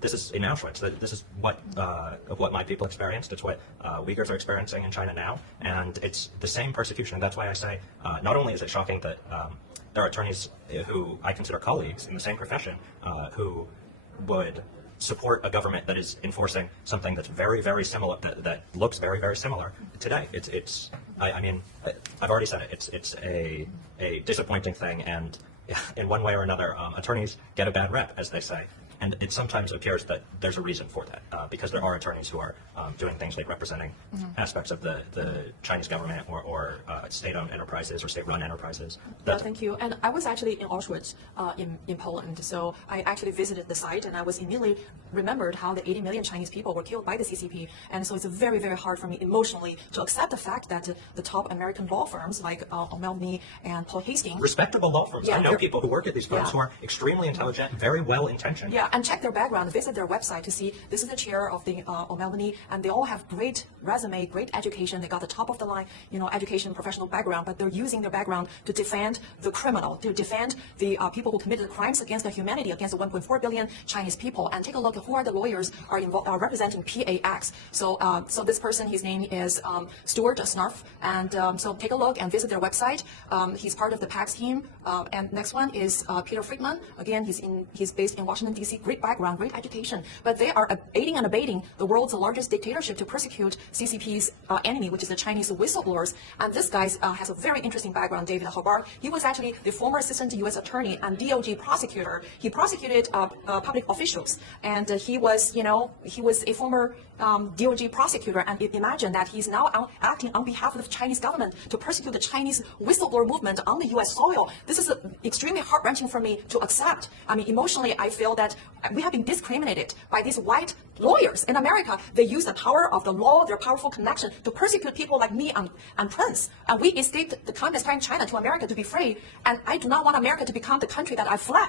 this is in Auschwitz. This is what my people experienced. It's what Uyghurs are experiencing in China now, and it's the same persecution. And that's why I say not only is it shocking that there are attorneys who I consider colleagues in the same profession who would support a government that is enforcing something that's very, very similar, that looks very, very similar today. I mean, I've already said it. It's a disappointing thing, and in one way or another, attorneys get a bad rep, as they say. And it sometimes appears that there's a reason for that, because there are attorneys who are doing things like representing aspects of the Chinese government or state-owned enterprises or state-run enterprises. Thank you. And I was actually in Auschwitz in Poland, so I actually visited the site, and I was immediately remembered how the 80 million Chinese people were killed by the CCP. And so it's very, very hard for me emotionally to accept the fact that the top American law firms like O'Melveny and Paul Hastings. Respectable law firms. I know people who work at these firms who are extremely intelligent, very well-intentioned. Yeah, and check their background, visit their website to see this is the chair of the O'Melveny, and they all have great resume, great education. They got the top of the line, education, professional background, but they're using their background to defend the criminal, to defend the people who committed crimes against the humanity, against the 1.4 billion Chinese people. And take a look at who are the lawyers are representing PAX. So this person, his name is Stuart Snarf, and so take a look and visit their website. He's part of the PAX team. And next one is Peter Friedman. Again, he's based in Washington D.C. Great background, great education, but they are aiding and abetting the world's largest dictatorship to persecute CCP's enemy, which is the Chinese whistleblowers. And this guy has a very interesting background, David Hobart. He was actually the former assistant U.S. attorney and DOJ prosecutor. He prosecuted public officials, and he was a former DOJ prosecutor. And imagine that he's now acting on behalf of the Chinese government to persecute the Chinese whistleblower movement on the U.S. soil. This is extremely heart-wrenching for me to accept. I mean, emotionally, I feel that we have been discriminated by these white lawyers in America. They use the power of the law, their powerful connection, to persecute people like me and Prince. And we escaped the communist time China to America to be free. And I do not want America to become the country that I fled.